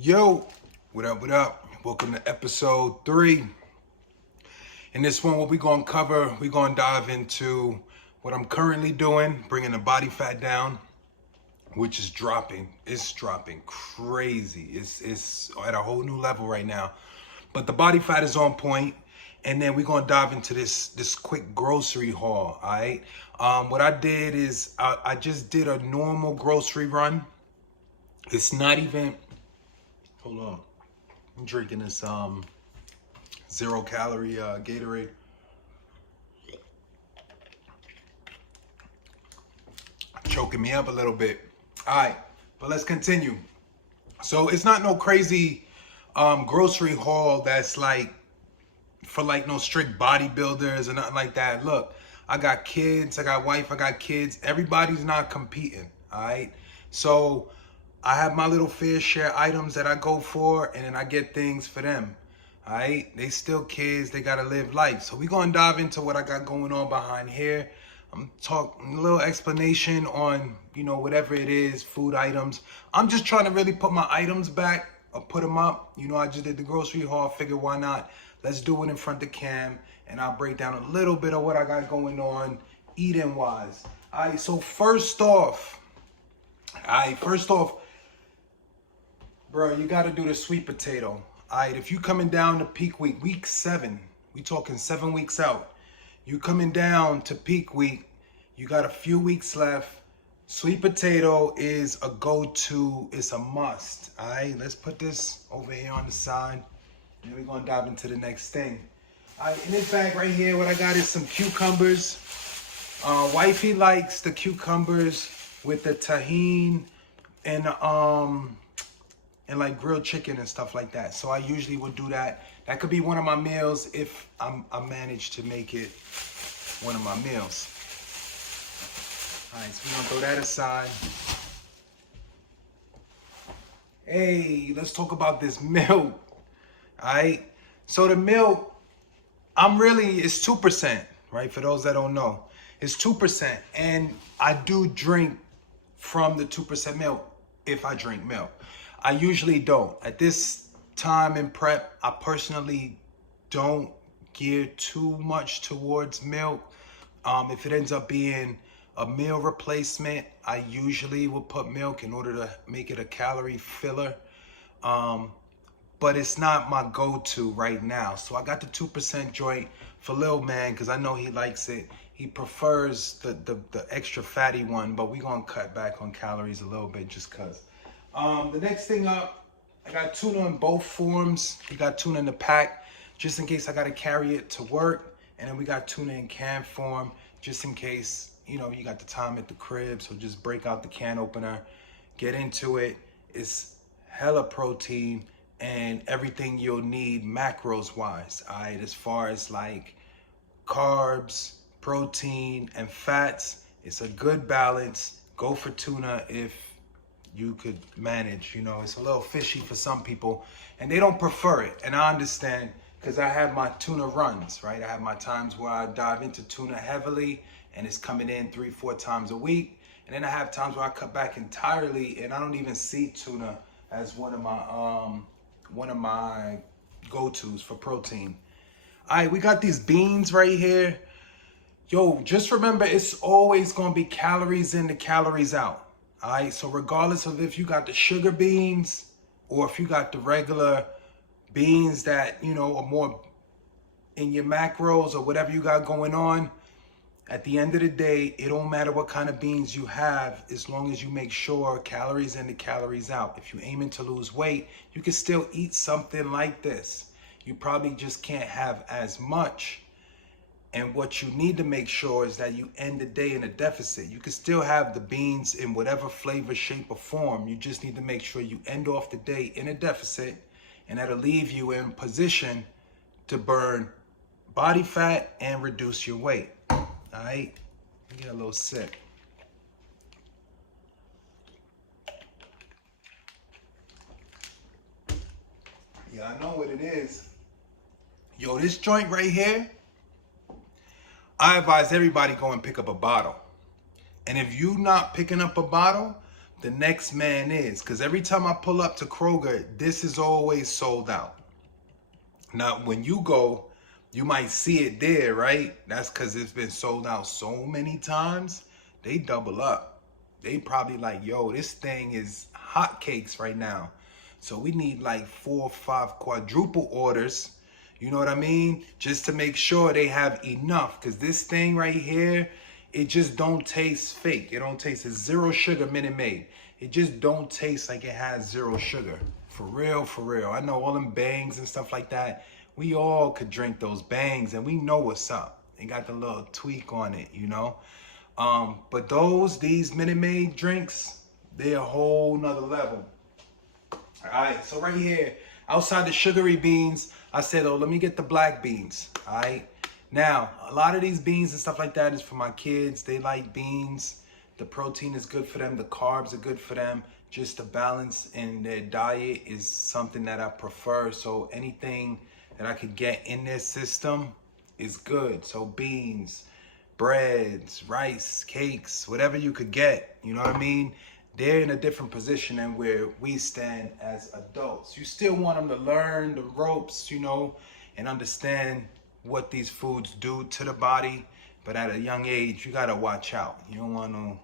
Yo, what up, what up? Welcome to episode 3. In this one, what we're going to cover, we're going to dive into what I'm currently doing, bringing the body fat down, which is dropping. It's dropping crazy. It's at a whole new level right now. But the body fat is on point. And then we're going to dive into this quick grocery haul, all right? What I did is I just did a normal grocery run. It's not even... Hold on. I'm drinking this 0 calorie Gatorade. Choking me up a little bit. All right, but let's continue. So it's not no crazy grocery haul that's like for like no strict bodybuilders or nothing like that. Look, I got kids, I got wife, I got kids. Everybody's not competing, all right? So I have my little fair share items that I go for, and then I get things for them. All right, they still kids, they gotta live life. So we're gonna dive into what I got going on behind here. I'm talking a little explanation on, whatever it is, food items. I'm just trying to really put my items back or put them up. I just did the grocery haul, figure why not? Let's do it in front of cam, and I'll break down a little bit of what I got going on eating wise. All right, so first off, bro, you got to do the sweet potato. All right, if you coming down to peak week, week 7, we talking 7 weeks out. You coming down to peak week, you got a few weeks left. Sweet potato is a go-to, it's a must. All right, let's put this over here on the side. And then we're going to dive into the next thing. All right, in this bag right here, what I got is some cucumbers. Wifey likes the cucumbers with the tahini and like grilled chicken and stuff like that. So I usually would do that. That could be one of my meals if I manage to make it one of my meals. All right, so we're gonna throw that aside. Hey, let's talk about this milk. All right, so the milk, it's 2%, right? For those that don't know, it's 2%. And I do drink from the 2% milk if I drink milk. I usually don't. At this time in prep, I personally don't gear too much towards milk. If it ends up being a meal replacement, I usually will put milk in order to make it a calorie filler. But it's not my go-to right now. So I got the 2% joint for Lil Man because I know he likes it. He prefers the extra fatty one, but we're gonna cut back on calories a little bit just cause. The next thing up, I got tuna in both forms. We got tuna in the pack, just in case I gotta carry it to work. And then we got tuna in can form, just in case, you got the time at the crib. So just break out the can opener, get into it. It's hella protein and everything you'll need macros wise, all right? As far as like carbs, protein, and fats, it's a good balance. Go for tuna if you could manage. It's a little fishy for some people and they don't prefer it, and I understand because I have my tuna runs, right? I have my times where I dive into tuna heavily and it's coming in 3-4 times a week, and then I have times where I cut back entirely and I don't even see tuna as one of my go-tos for protein. All right, we got these beans right here. Yo, just remember, it's always gonna be calories in, the calories out. All right, so regardless of if you got the sugar beans or if you got the regular beans that, are more in your macros or whatever you got going on, at the end of the day, it don't matter what kind of beans you have as long as you make sure calories in, the calories out. If you're aiming to lose weight, you can still eat something like this. You probably just can't have as much. And what you need to make sure is that you end the day in a deficit. You can still have the beans in whatever flavor, shape, or form. You just need to make sure you end off the day in a deficit, and that'll leave you in position to burn body fat and reduce your weight. All right, let me get a little sip. Yeah, I know what it is. Yo, this joint right here, I advise everybody go and pick up a bottle. And if you're not picking up a bottle, the next man is. Because every time I pull up to Kroger, this is always sold out. Now, when you go, you might see it there, right? That's because it's been sold out so many times. They double up. They probably like, yo, this thing is hotcakes right now. So we need like 4 or 5 quadruple orders. You know what I mean? Just to make sure they have enough. Because this thing right here, it just don't taste fake. It don't taste, it's 0 sugar Minute Maid. It just don't taste like it has 0 sugar. For real, for real. I know all them bangs and stuff like that. We all could drink those bangs and we know what's up. They got the little tweak on it, you know? But these Minute Maid drinks, they're a whole nother level. All right, so right here, outside the sugary beans, I said, oh, let me get the black beans, all right? Now, a lot of these beans and stuff like that is for my kids. They like beans. The protein is good for them. The carbs are good for them. Just the balance in their diet is something that I prefer. So anything that I could get in their system is good. So beans, breads, rice, cakes, whatever you could get, you know what I mean? They're in a different position than where we stand as adults. You still want them to learn the ropes, you know, and understand what these foods do to the body. But at a young age, you gotta watch out. You don't want no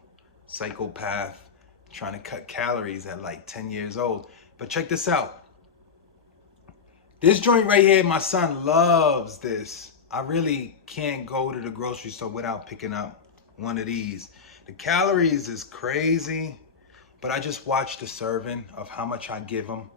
psychopath trying to cut calories at like 10 years old. But check this out. This joint right here, my son loves this. I really can't go to the grocery store without picking up one of these. The calories is crazy, but I just watch the serving of how much I give them.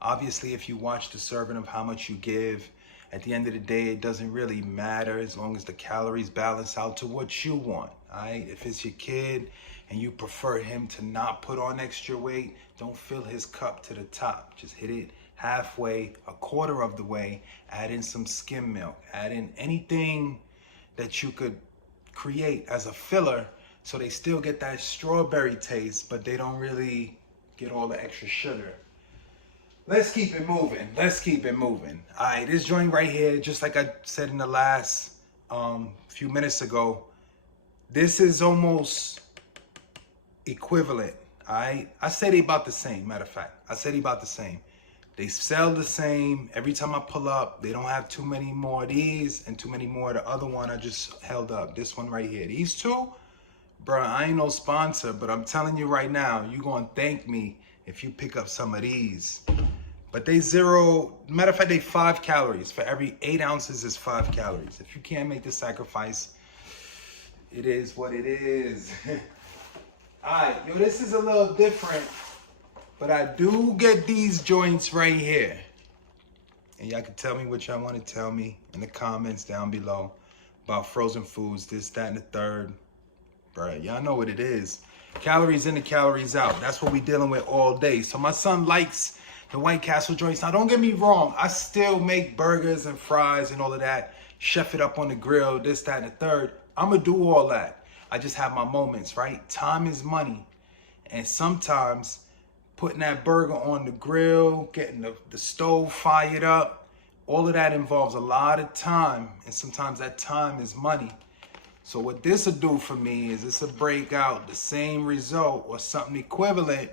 Obviously, if you watch the serving of how much you give, at the end of the day, it doesn't really matter as long as the calories balance out to what you want, all right? If it's your kid and you prefer him to not put on extra weight, don't fill his cup to the top. Just hit it halfway, a quarter of the way, add in some skim milk, add in anything that you could create as a filler so they still get that strawberry taste, but they don't really get all the extra sugar. Let's keep it moving. Let's keep it moving. All right, this joint right here, just like I said in the last few minutes ago, this is almost equivalent, all right? I say they about the same, matter of fact. I say they about the same. They sell the same. Every time I pull up, they don't have too many more of these and too many more of the other one I just held up. This one right here. These two, bro, I ain't no sponsor, but I'm telling you right now, you're going to thank me if you pick up some of these. But they matter of fact, they 5 calories. For every 8 ounces is 5 calories. If you can't make the sacrifice, it is what it is. All right, yo, this is a little different, but I do get these joints right here. And y'all can tell me what y'all want to tell me in the comments down below about frozen foods, this, that, and the third. Bruh, y'all know what it is. Calories in and calories out. That's what we dealing with all day. So my son likes the White Castle joints. Now, don't get me wrong. I still make burgers and fries and all of that. Chef it up on the grill, this, that, and the third. I'm going to do all that. I just have my moments, right? Time is money. And sometimes putting that burger on the grill, getting the stove fired up, all of that involves a lot of time. And sometimes that time is money. So what this will do for me is this will break out the same result or something equivalent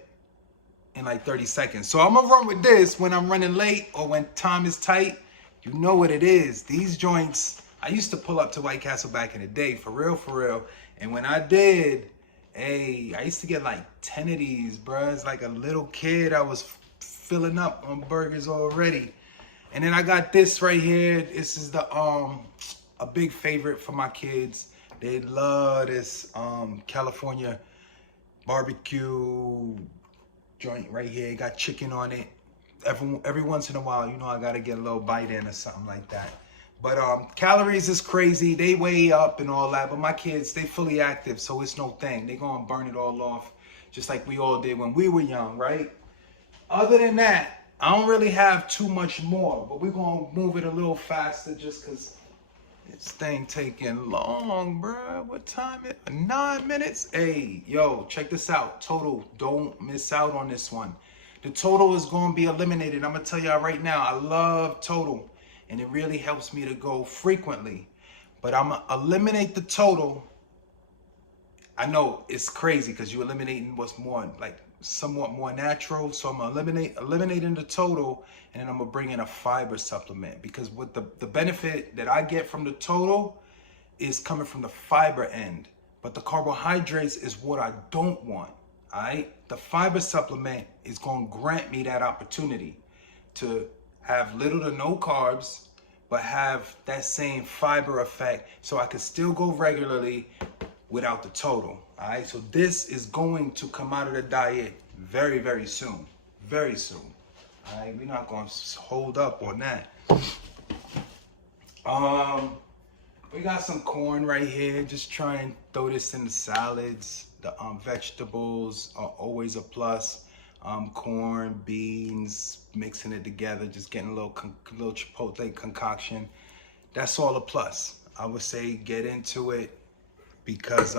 in like 30 seconds. So I'm going to run with this when I'm running late or when time is tight. You know what it is. These joints, I used to pull up to White Castle back in the day, for real, for real. And when I did, hey, I used to get like 10 of these, bruh. It's like a little kid. I was filling up on burgers already. And then I got this right here. This is the a big favorite for my kids. They love this California barbecue joint right here. It got chicken on it. Every once in a while, you know, I gotta get a little bite in or something like that. But calories is crazy. They weigh up and all that. But my kids, they fully active, so it's no thing. They gonna burn it all off, just like we all did when we were young, right? Other than that, I don't really have too much more. But we're gonna move it a little faster just because this thing taking long, bruh. What time is it? 9 minutes? Hey, yo, check this out. Total, don't miss out on this one. The total is going to be eliminated. I'm going to tell y'all right now, I love total. And it really helps me to go frequently. But I'm going to eliminate the total. I know it's crazy because you're eliminating what's more, like somewhat more natural. So I'm gonna eliminating the total, and then I'm gonna bring in a fiber supplement, because what the benefit that I get from the total is coming from the fiber end, but the carbohydrates is what I don't want. All right, the fiber supplement is gonna grant me that opportunity to have little to no carbs, but have that same fiber effect, so I can still go regularly without the total. All right, so this is going to come out of the diet very, very soon. Very soon. All right, we're not going to hold up on that. We got some corn right here. Just try and throw this in the salads. The vegetables are always a plus. Corn, beans, mixing it together, just getting a little chipotle concoction. That's all a plus. I would say get into it, because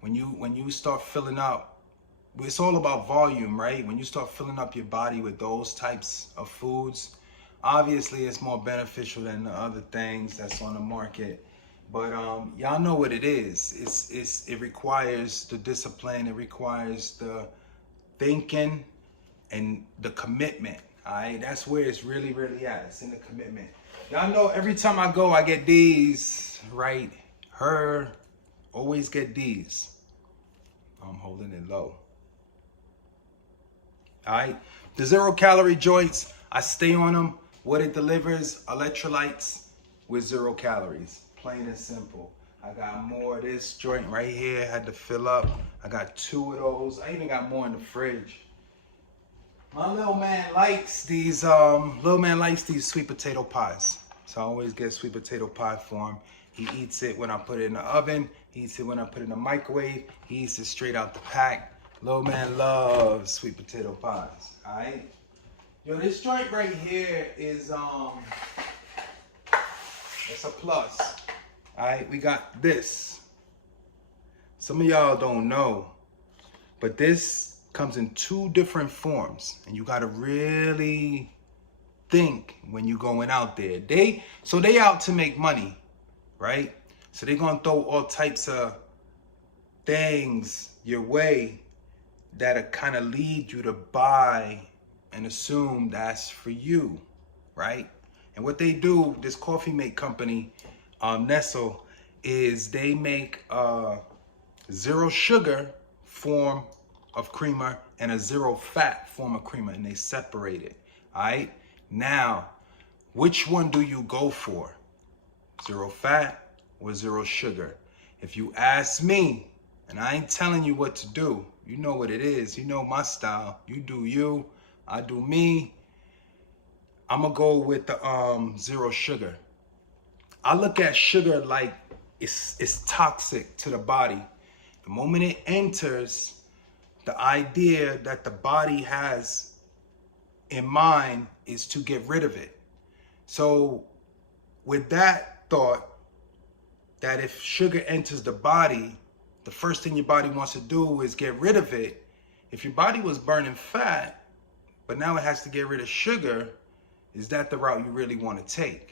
when you start filling up, it's all about volume, right? When you start filling up your body with those types of foods, obviously it's more beneficial than the other things that's on the market. But y'all know what it is. It requires the discipline. It requires the thinking and the commitment. All right, that's where it's really, really at. It's in the commitment. Y'all know every time I go, I get these, right? Always get these. I'm holding it low. All right, the 0 calorie joints, I stay on them. What it delivers, electrolytes with 0 calories. Plain and simple. I got more of this joint right here, had to fill up. I got 2 of those. I even got more in the fridge. My little man likes these sweet potato pies. So I always get sweet potato pie for him. He eats it when I put it in the oven. He eats it when I put it in the microwave. He eats it straight out the pack. Little man loves sweet potato pies. All right. Yo, this joint right here is it's a plus. All right, we got this. Some of y'all don't know, but this comes in 2 different forms, and you gotta really think when you going out there. They out to make money, right? So they gonna throw all types of things your way that'll kind of lead you to buy and assume that's for you, right? And what they do, this coffee mate company, Nestle, is they make a 0 sugar form of creamer and a 0 fat form of creamer, and they separate it. All right. Now, which one do you go for? 0 fat or 0 sugar? If you ask me, and I ain't telling you what to do, you know what it is. You know my style. You do you, I do me. I'm gonna go with the 0 sugar. I look at sugar like it's toxic to the body. The moment it enters, the idea that the body has in mind is to get rid of it. So with that thought, that if sugar enters the body, the first thing your body wants to do is get rid of it. If your body was burning fat, but now it has to get rid of sugar, is that the route you really want to take?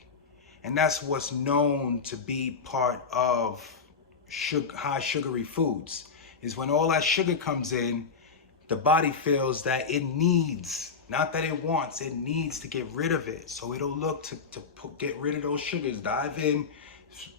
And that's what's known to be part of high sugary foods, is when all that sugar comes in, the body feels that it needs, not that it wants, it needs to get rid of it. So it'll look to get rid of those sugars, dive in,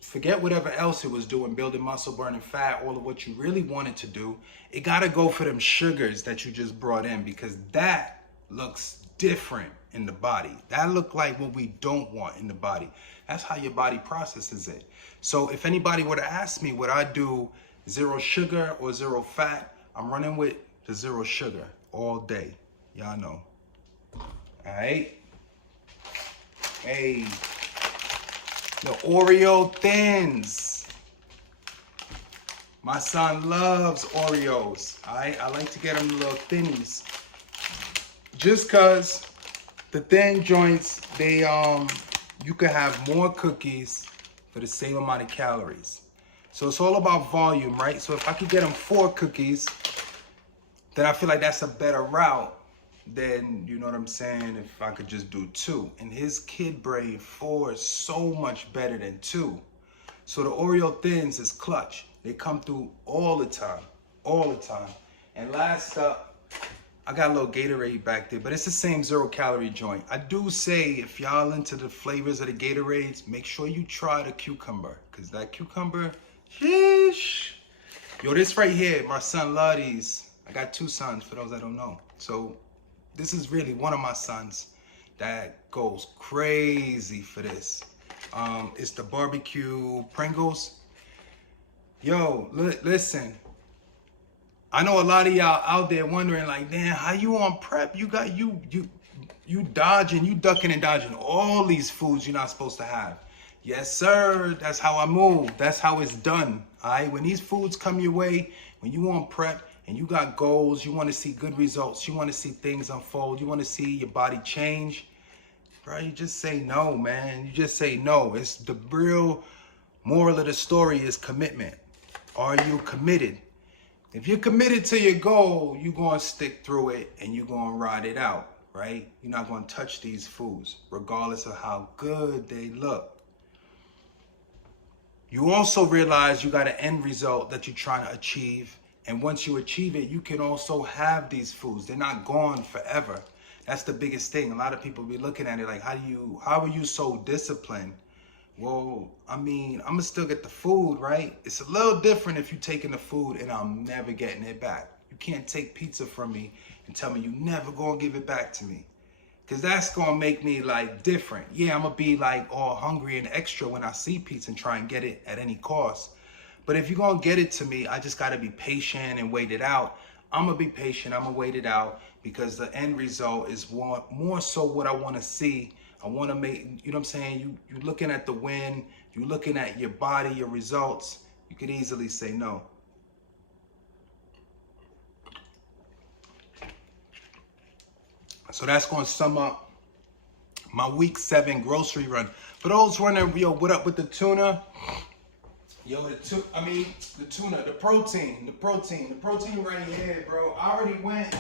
forget whatever else it was doing, building muscle, burning fat, all of what you really wanted to do. It got to go for them sugars that you just brought in, because that looks different in the body. That look like what we don't want in the body. That's how your body processes it. So if anybody were to ask me, would I do 0 sugar or 0 fat? I'm running with the 0 sugar all day. Y'all know. All right. Hey, the Oreo Thins. My son loves Oreos. All right. I like to get him the little thinnies. Just cause the thin joints, they you could have more cookies for the same amount of calories. So it's all about volume, right? So if I could get him 4 cookies, then I feel like that's a better route than, you know what I'm saying, if I could just do 2. In his kid brain, 4 is so much better than 2. So the Oreo Thins is clutch. They come through all the time, all the time. And last up, I got a little Gatorade back there, but it's the same 0-calorie joint. I do say if y'all into the flavors of the Gatorades, make sure you try the cucumber, because that cucumber, sheesh. Yo, this right here, my son love these. I got 2 sons, for those that don't know. So this is really one of my sons that goes crazy for this. It's the barbecue Pringles. Yo, listen. I know a lot of y'all out there wondering, like, damn, how you on prep? You got you dodging, you ducking and dodging all these foods you're not supposed to have. Yes, sir. That's how I move. That's how it's done. All right. When these foods come your way, when you on prep and you got goals, you want to see good results, you want to see things unfold, you want to see your body change, bro, you just say no, man. You just say no. It's the real moral of the story is commitment. Are you committed? If you're committed to your goal, you're going to stick through it and you're going to ride it out, right? You're not going to touch these foods, regardless of how good they look. You also realize you got an end result that you're trying to achieve. And once you achieve it, you can also have these foods. They're not gone forever. That's the biggest thing. A lot of people be looking at it like, how are you so disciplined? Well, I mean, I'm gonna still get the food, right? It's a little different if you're taking the food and I'm never getting it back. You can't take pizza from me and tell me you never gonna give it back to me. Cause that's gonna make me like different. Yeah, I'm gonna be like all hungry and extra when I see pizza and try and get it at any cost. But if you're gonna get it to me, I just gotta be patient and wait it out. I'm gonna be patient, I'm gonna wait it out because the end result is more so what I wanna see. I want to make, you know what I'm saying? You're looking at the win, you're looking at your body, your results. You could easily say no. So that's going to sum up my week 7 grocery run. For those wondering, yo, what up with the tuna? Yo, the tuna, the protein right here, bro. I already went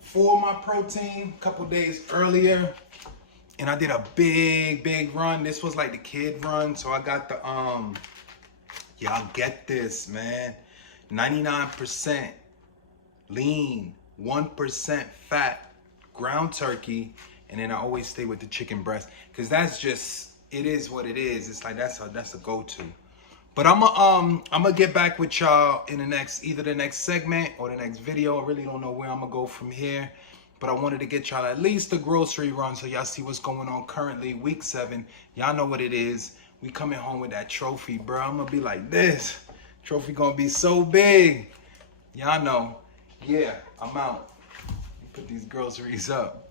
for my protein a couple days earlier, and I did a big run. This was like the kid run, so I got the y'all get this, man, 99% lean, 1% fat ground turkey, and then I always stay with the chicken breast because that's just, it is what it is. It's like that's a go-to. But I'm gonna get back with y'all in either the next segment or the next video. I really don't know where I'm gonna go from here, but I wanted to get y'all at least the grocery run so y'all see what's going on currently. Week 7, y'all know what it is. We coming home with that trophy, bro. I'm gonna be like this. Trophy gonna be so big. Y'all know. Yeah, I'm out. Put these groceries up.